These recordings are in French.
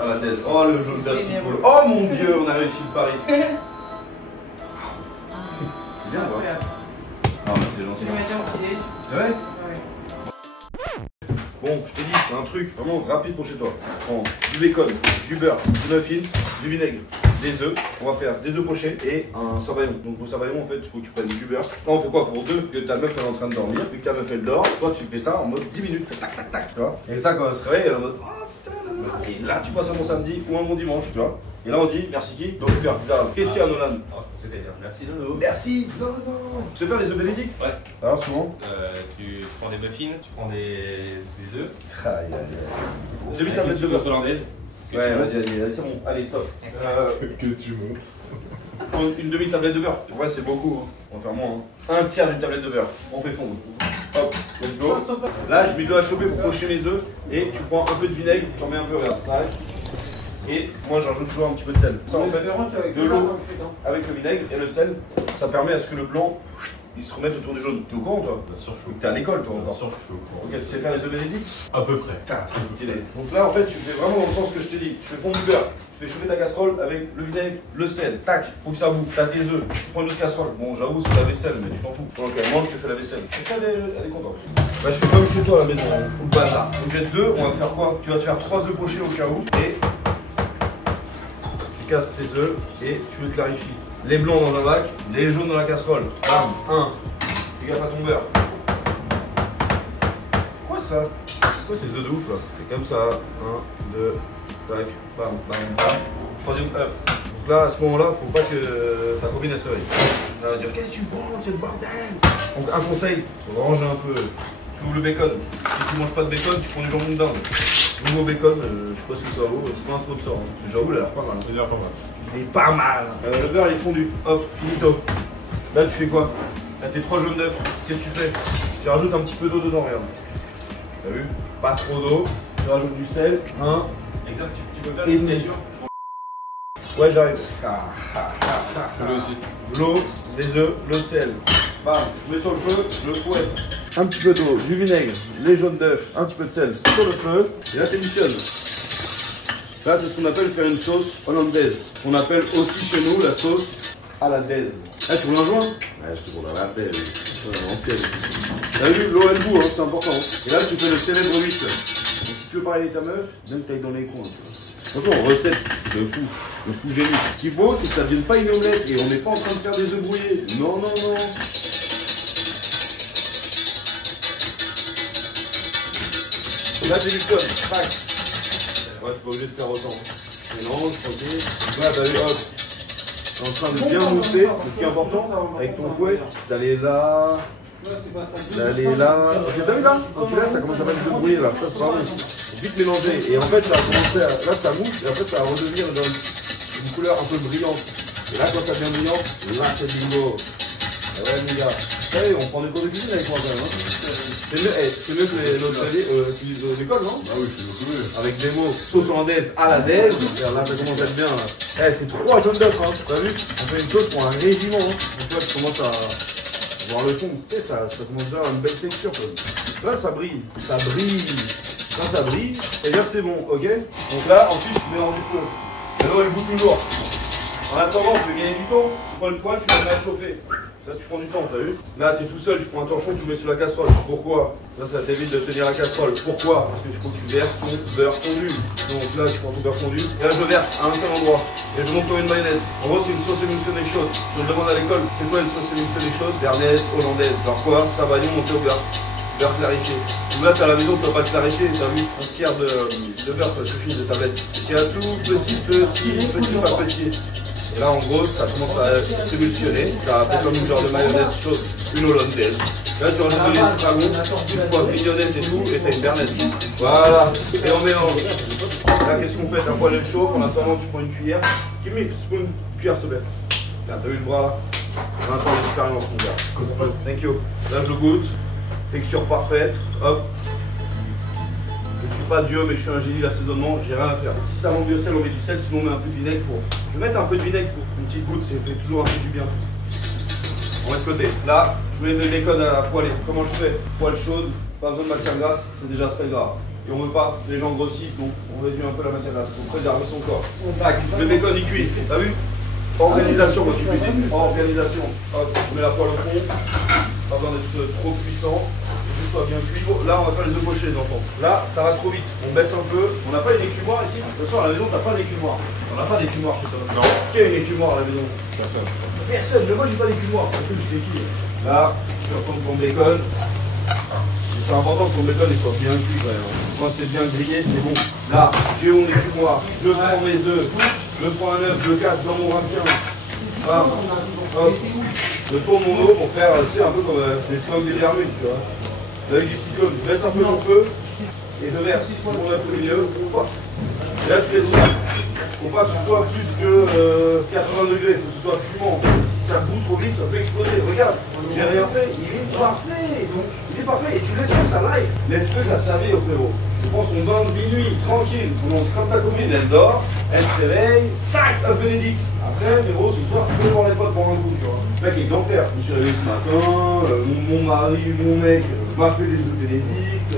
à la thèse. Oh, le jaune d'œuf qui coule. Oh mon dieu, on a réussi le pari. C'est bien, quoi. Ah, c'est gentil. C'est vrai? Bon, je t'ai dit, c'est un truc vraiment rapide pour chez toi. On prend du bacon, du beurre, du muffins, du vinaigre, des œufs. On va faire des œufs pochés et un sabayon. Donc pour sabayon, en fait, il faut que tu prennes du beurre. Là, on fait quoi pour deux? Que ta meuf elle est en train de dormir. Vu que ta meuf elle dort, toi tu fais ça en mode 10 minutes. Tac, tac, tac, tu vois. Et ça, quand elle se réveille, elle est en mode oh putain, et là, tu passes un bon samedi ou un bon dimanche, tu vois. Et là, on dit merci qui? Docteur Xav. Qu'est-ce qu'il y a, Nolan? C'est-à-dire merci Nono. Merci, non. Tu sais faire les œufs bénédicts? Ouais. Alors, souvent Tu prends des muffins, tu prends des œufs. Aïe. Demi-tablette de sauce hollandaise. Ouais, vas-y, c'est bon. Allez, stop. Que tu montes. Une demi-tablette de beurre. Ouais, c'est beaucoup. Hein. On va faire moins. Hein. Un tiers d'une tablette de beurre. On fait fondre. Hop, let's go. Là, je mets de l'eau à chauffer pour pocher mes œufs. Et tu prends un peu de vinaigre, tu en mets un peu, regarde. Et moi, j'en rajoute toujours un petit peu de sel. Ça, en fait, de l'eau avec le vinaigre et le sel, ça permet à ce que le blanc il se remette autour du jaune. T'es au courant, toi? Bien sûr, je suis au courant. T'es à l'école, toi, encore? Bien sûr, je suis au courant. Ok, tu sais faire les œufs bénédicts? À peu près. Putain, très stylé. Donc là, en fait, tu fais vraiment dans le sens que je t'ai dit. Tu fais fondre du beurre. Tu fais chauffer ta casserole avec le vinaigre, le sel. Tac, faut que ça boue. T'as tes œufs. Tu prends une autre casserole. Bon, j'avoue, c'est la vaisselle, mais tu t'en fous. Donc, elle mange, tu fais la vaisselle. Donc, elle est contente. Bah, je fais comme chez toi à la maison. On fout le bazar. Vous êtes deux, on va faire quoi? Tu vas te faire 3 œufs pochés au cas où. Et tu casses tes œufs et tu le clarifies. Les blancs dans un bac, les jaunes dans la casserole. Bam, 1. Fais gaffe à ton beurre. C'est quoi ça? C'est quoi ces œufs de ouf là? C'est comme ça. 1, 2, tac, bam, bam, bam. Troisième œuf. Donc là, à ce moment-là, faut pas que ta copine elle se réveille. Elle va dire qu'est-ce que tu prends? C'est le bordel. Donc un conseil, faut ranger un peu. Tu ouvres le bacon. Si tu manges pas de bacon, tu prends du jambon de dinde. Nouveau bacon, je sais pas ce que ça vaut, c'est pas un sponsor. Hein. J'avoue, il a l'air pas mal. Il a l'air pas mal. Il est pas mal. Le beurre il est fondu. Hop, finito. Là tu fais quoi? Là tes 3 jaunes d'œufs. Qu'est-ce que tu fais? Tu rajoutes un petit peu d'eau dedans, regarde. T'as vu? Pas trop d'eau. Tu rajoutes du sel. Exact, tu peux faire des signatures. Ouais, j'arrive. Lui aussi. L'eau, les œufs, le sel. Bam, je mets sur le feu, je fouette. Un petit peu d'eau, du vinaigre, les jaunes d'œufs, un petit peu de sel sur le feu. Et là t'éditionnes. Là, c'est ce qu'on appelle faire une sauce hollandaise. On appelle aussi chez nous la sauce à la daise. Là, tu veux un joint? Ouais, c'est pour la daise. T'as vu, l'eau elle bout, hein, c'est important. Et là, tu fais le célèbre 8. Donc, si tu veux parler avec ta meuf, même taille dans les coins. Franchement, recette de fou génie. Ce qu'il faut, c'est que ça ne devienne pas une omelette et on n'est pas en train de faire des œufs brouillés. Non. Là, t'éditionnes. Tac. Ouais, t'es pas obligé de faire autant. Mélange, tranquille. Là, t'as vu, hop. T'es en train de bien mousser. Mais ce qui est important, avec ton fouet, d'aller là. D'aller là. T'as vu là? Quand tu laisses, ça commence à faire du brouillé là. Ça, c'est pas bon. Vite mélanger. Et en fait, ça a commencé à. Là, ça mousse. Et en fait, ça va redevenir une couleur un peu brillante. Et là, quand ça devient brillant, là, c'est bingo. Ouais, les gars. Vous savez, on prend des cours de cuisine avec moi quand même. Hein. C'est mieux que notre cuisine de l'école, non? Ah oui, c'est beaucoup mieux. Avec des mots sauce hollandaise à la daise. Regarde, là, ça commence à être bien. Là. C'est 3 jaunes d'œufs, hein. T'as vu? On fait une sauce pour un régiment. Hein. Donc là, tu commences à voir le fond. Tu sais, ça commence déjà à avoir une belle texture. Quoi. Là, ça brille. Ça brille. Quand ça brille, c'est-à-dire que c'est bon, ok? Donc là, ensuite, tu mets dans du feu. L'eau, elle bout toujours. En attendant, tu veux gagner du temps. Tu prends une poêle, tu la mets à chauffer. Ça, tu prends du temps, t'as vu? Là, t'es tout seul, tu prends un torchon, tu le mets sur la casserole. Pourquoi? Là, ça t'évite de tenir la casserole. Pourquoi? Parce que tu faut que tu verses ton beurre fondu. Donc là, tu prends ton beurre fondu. Et là, je verse à un seul endroit. Et je monte comme une mayonnaise. En gros, c'est une sauce émulsionnée chaude. Je me demande à l'école, c'est quoi une sauce émulsionnée chaude? Bernaise, hollandaise. Genre quoi? Sabayon monté au beurre. Beurre clarifié. Donc là, t'es à la maison, tu vas pas te clarifier. T'as vu? Un tiers de beurre, ça suffit de tablette. Il y a tout petit par petit. Et là, en gros, ça commence à s'émulsionner. Ça fait comme une genre de mayonnaise chaude, une hollandaise. Là, tu rajoutes de l'estragon, du poivre, mignonnette et tout, et t'as une bernaise. Voilà. Et on mélange. Là, qu'est-ce qu'on fait? T'as un poêle de chauffe. En attendant, tu prends une cuillère. Give me spoon, cuillère, s'il te plaît. Là, t'as vu le bras là? 20 ans d'expérience, mon gars. Thank you. Là, je goûte. Texture parfaite. Hop. Je suis pas Dieu, mais je suis un génie d'assaisonnement, j'ai rien à faire. Si ça manque de sel, on met du sel, sinon on met un peu de vinaigre pour. Je vais mettre un peu de vinaigre pour une petite goutte, ça fait toujours un peu du bien. On met de côté. Là, je mets le bacon à poêler. Comment je fais? Poêle chaude, pas besoin de matière grasse, c'est déjà très gras. et on veut pas que les gens grossissent, donc on réduit un peu la matière grasse pour préserver son corps. Tac, le bacon il cuit, t'as vu? Organisation quand tu cuisines, organisation. Hop, on met la poêle au fond, pas besoin d'être trop puissant, juste soit bien cuit. Là on va faire les œufs pochés les enfants. Là ça va trop vite, on baisse un peu, on n'a pas une écumoire ici. De toute façon à la maison t'as pas d'écumoire. On n'a pas d'écumoire chez toi. Non. Qui a une écumoire à la maison? Personne. Personne, mais moi j'ai pas d'écumoire, parce que je l'ai qui. Là, tu vas prendre ton bacon. C'est important que ton bacon il soit bien cuit quand même. Quand c'est bien grillé, c'est bon. Là, j'ai mon écumoire, je prends mes œufs, je prends un œuf, je le casse dans mon ramequin. Bam, hop, je tourne mon eau pour faire, tu sais, un peu comme les flingues des Bermudes, tu vois. Avec du cyclone, je laisse un peu mon feu et je verse mon œuf au milieu. Et là, tu laisses ça. Faut pas que ce soit plus que 80 degrés, faut que ce soit fumant. Si ça bout trop vite, ça peut exploser. Regarde, j'ai rien fait, il est parfait. Donc, il est parfait. Et tu laisses ça live. Laisse-le la servir au frérot. Tu prends son bain de minuit, tranquille. Donc, comme ta copine, elle dort, elle se réveille, tac, un Bénédicte. Après, frérot, ce soir, tu peux voir les potes pour un coup, tu vois. Mec exemplaire. Je me suis réveillé ce matin, mon mari, mon mec m'a fait des œufs Bénédicte.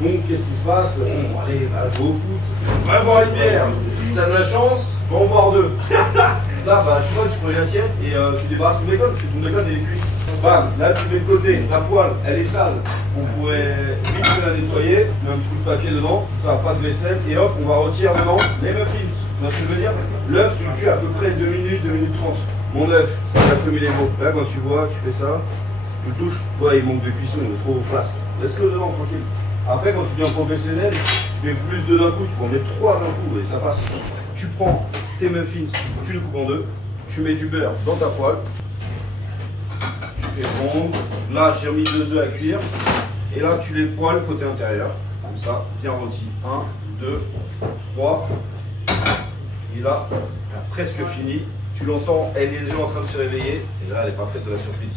Donc, qu'est-ce qui se passe? Bon, allez, va jouer au foot. Va boire une bière. Si t'as de la chance, va en boire deux. Là, bah, je vois, tu prends une assiette et tu débarrasses ton bacon, parce que ton bacon, il est cuit. Bam, là, tu mets de côté. La poêle, elle est sale. On pourrait vite la nettoyer, met un petit coup de papier dedans, ça va pas de vaisselle. Et hop, on va retirer maintenant les muffins. Tu vois ce que je veux dire? L'œuf, tu le cuis à peu près 2 minutes, 2 minutes 30. Mon œuf, j'ai comme il est beau. Là, quand tu vois, tu fais ça, tu le touches. Ouais, il manque de cuisson, il est trop flasque. Laisse-le dedans, tranquille. Après, quand tu viens professionnel, tu fais plus de d'un coup, tu prends des 3 d'un coup et ça passe. Tu prends tes muffins, tu les coupes en deux, tu mets du beurre dans ta poêle, tu fais rond. Là, j'ai remis 2 œufs à cuire et là, tu les poêles côté intérieur, comme ça, bien rôti. 1, 2, 3. Et là, presque fini. Tu l'entends, elle est déjà en train de se réveiller et là, elle est parfaite de la surprise.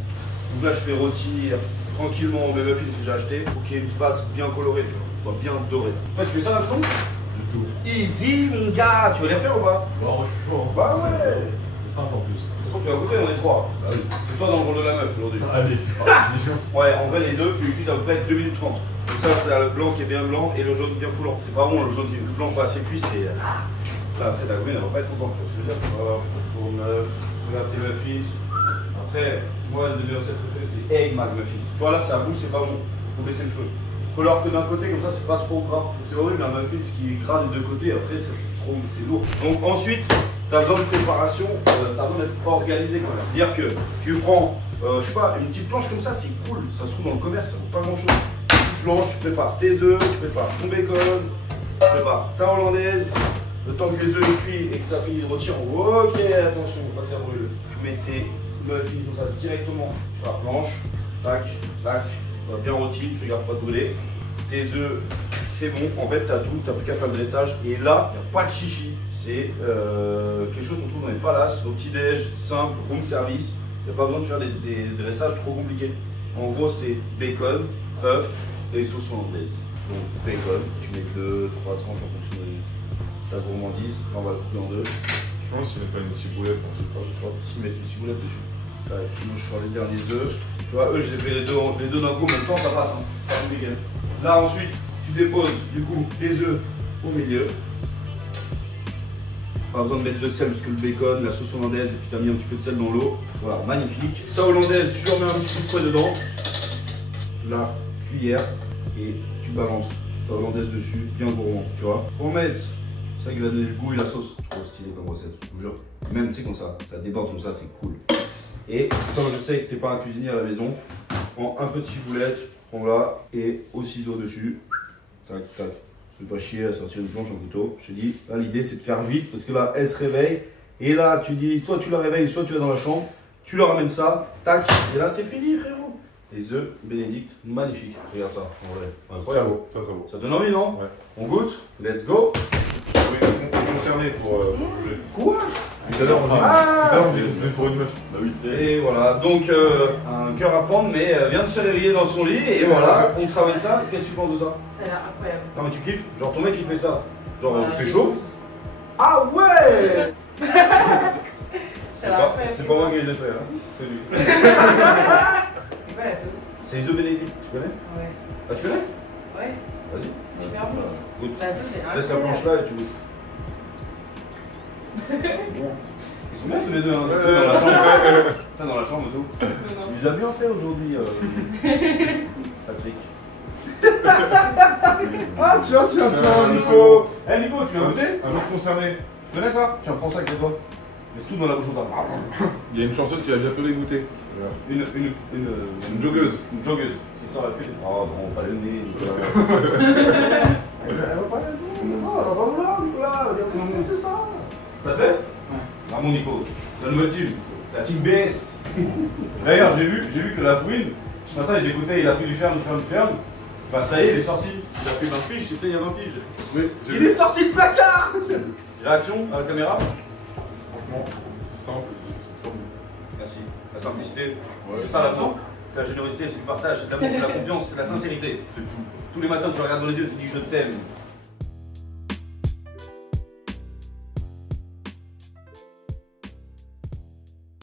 Donc là, je fais rôtir tranquillement mes muffins que j'ai achetés pour qu'il y ait une face bien colorée, tu vois, soit bien dorée. Ouais, tu fais ça là-dedans? Du tout. Easy, mon gars. Tu veux les faire ou pas? Non, je suis chaud. Bah ouais. C'est simple en plus. De toute façon, tu vas goûter, on est 3. Bah oui. C'est toi dans le rôle de la meuf aujourd'hui. Allez, c'est parti. Ouais, en vrai, les œufs, tu les cuis à peu près 2 minutes 30. Donc ça, c'est le blanc qui est bien blanc et le jaune bien coulant. C'est pas bon, le jaune, le blanc pas assez cuit, c'est. Là, après, la copine, elle va pas être contente. Tu vois ce que je veux dire? Voilà, pour neuf, regarde tes muffins. Après, moi, le deuxième recette préférée, c'est Egg McMuffins. Tu vois, là, ça bout, c'est pas bon. Faut baisser le feu. Alors que d'un côté, comme ça, c'est pas trop gras. C'est horrible, un muffin qui est gras des deux côtés, après, ça, c'est lourd. Donc, ensuite, tu as besoin de préparation, tu as besoin d'être organisé quand même. Dire que tu prends, je sais pas, une petite planche comme ça, c'est cool. Ça se trouve dans le commerce, ça vaut pas grand chose. Une petite planche, tu prépares tes œufs, tu prépares ton bacon, tu prépares ta hollandaise. Le temps que les œufs cuisent et que ça finit de rôtir, ok, attention, pas que ça brûle. Tu mets tes muffins comme ça directement sur la planche, tac, tac, ça va bien rôti, tu regardes pas de brûler. Tes œufs, c'est bon, en fait, t'as tout, t'as plus qu'à faire le dressage. Et là, il n'y a pas de chichi, c'est quelque chose qu'on trouve dans les palaces, au petit-déj, simple, room service. Il n'y a pas besoin de faire des dressages trop compliqués. En gros, c'est bacon, œuf et sauce hollandaise. Donc, bacon, tu mets 2-3 tranches en fonction de la gourmandise, là on va le couper en deux. Je pense qu'il n'y a pas une ciboulette pour tout ça. Je crois aussi mettre une ciboulette dessus. Moi je sors les derniers œufs. Tu vois, eux je les fais les deux d'un coup en même temps, ça passe, hein. Pas compliqué. Là ensuite, tu déposes du coup les œufs au milieu. Pas besoin de mettre de sel parce que le bacon, la sauce hollandaise, et puis tu as mis un petit peu de sel dans l'eau. Voilà, magnifique. Ta hollandaise, tu en mets un petit peu de fouet dedans. La cuillère et tu balances ta hollandaise dessus, bien gourmand, tu vois. Pour mettre ça qui va donner le goût et la sauce. Trop stylé comme recette, je vous jure. Même tu sais comme ça déborde comme ça, c'est cool. Et comme je sais que tu n'es pas un cuisinier à la maison, prends un peu de ciboulette, prends là et au ciseau dessus. Tac, tac. Je ne vais pas chier à sortir une planche en couteau. Je te dis, là l'idée c'est de faire vite parce que là elle se réveille. Et là tu dis, soit tu la réveilles, soit tu vas dans la chambre. Tu leur ramènes ça, tac. Et là c'est fini frérot. Les œufs Bénédicte, magnifique. Regarde ça, en vrai. Incroyable. Très beau. Ça te donne envie, non? Ouais. On goûte? Let's go. Oui, on est concerné pour bouger. Quoi? Tout à l'heure, on est pour une meuf. Bah oui, c'est. Et voilà, donc un cœur à prendre, mais vient de se réveiller dans son lit et voilà, on travaille ça. Qu'est-ce que tu penses de ça? Ça a l'air incroyable. Non mais tu kiffes? Genre ton mec il fait ça? Genre Voilà, t'es je chaud? Ah ouais! Ça a l'air incroyable. C'est pas moi qui les ai fait, hein. C'est lui. C'est quoi la sauce? C'est les œufs Bénédicte, tu connais? Ouais. Ah tu connais? Ouais. Vas-y. Super bon. Laisse la planche là et tu. Bon. Ils sont bien tous les deux, hein, dans la chambre. Putain, dans la chambre et tout. Il a bien fait aujourd'hui, Patrick. Ah tiens, Nico. Eh Nico, tu l'as goûté? Un autre concerné. Tu connais ça? Tu prends ça avec les doigts. Mets tout dans la bouche au temps. Il y a une chanceuse qui va bientôt les goûter. Une joggeuse. Une joggeuse. Qui sort la queue. Oh non, pas le nez. Elle va pas le nez. Non, elle va pas vouloir, Nicolas. C'est ça. Ça te plaît? Ah mon Nico, la nouvelle team. La team BS. D'ailleurs, j'ai vu que la fouine, ce matin, ils écoutaient, il a pris du ferme. Bah ça y est, il est sorti. Il a pris 20 piges, c'était il y a 20 piges. Il est sorti de placard. Réaction à la caméra? Franchement, c'est simple. Merci. La simplicité, c'est ça l'amour. C'est la générosité, c'est du partage, c'est de l'amour, c'est de la confiance, c'est de la sincérité. C'est tout. Tous les matins, tu regardes dans les yeux, tu dis je t'aime.